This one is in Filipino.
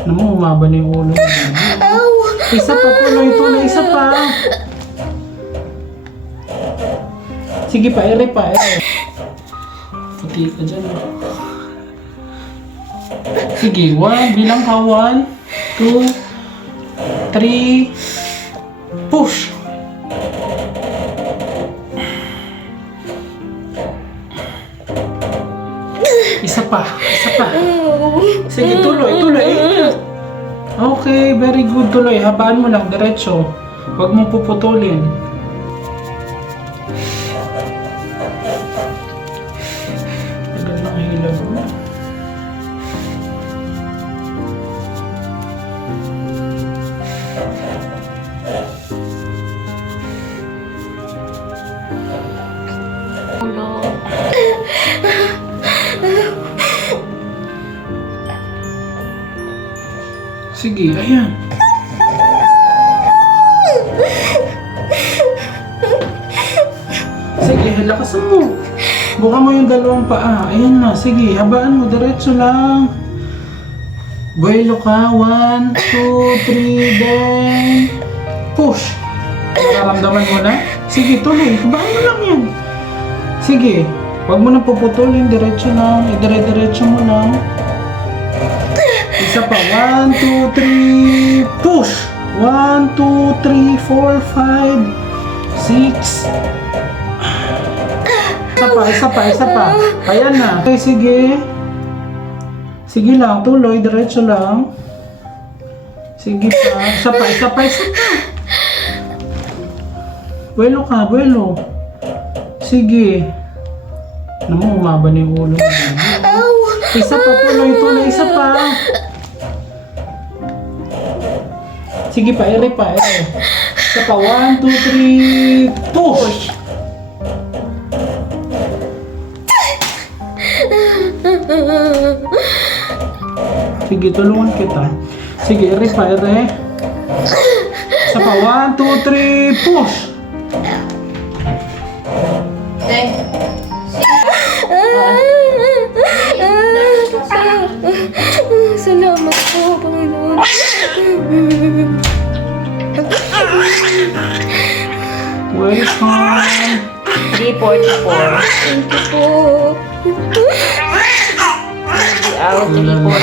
Ano mo, umaba na yung ulo. Isa pa, tuloy, isa pa. Sige pa, ere. Puti ka dyan. Sige, 1, bilang ka, 1, 2, 3, push! Isa pa. Sige, tuloy. Okay, very good, tuloy. Habaan mo lang, diretso. Huwag mong puputulin. Tagal ng hilag mo. Sige, ayan. Sige, lakasan mo. Buka mo yung dalawang paa. Ayan na, sige, habaan mo, diretso lang. Buelo ka, 1, 2, 3, then push. Nararamdaman mo na? Sige, tuloy, habaan mo lang yan. Sige, huwag mo na puputulin, diretso lang, idire-diretso mo lang. Isa pa, 1, 2, 3, push! 1, 2, 3, 4, 5, 6. Isa pa. Ayan na. Okay, sige. Sige lang, tuloy, diretso lang. Sige pa. Isa pa. Buelo ka. Sige. Ano mo, umaba na yung ulo. Isa pa, tuloy, isa pa. Sige pa, ere. Isa pa, 1, 2, 3, push! Sige, tulungan kita. Sige, ere. Isa pa, 1, 2, 3, push! Salamat po, Panginoon. Welcome. 344. Thank you po. Out 344.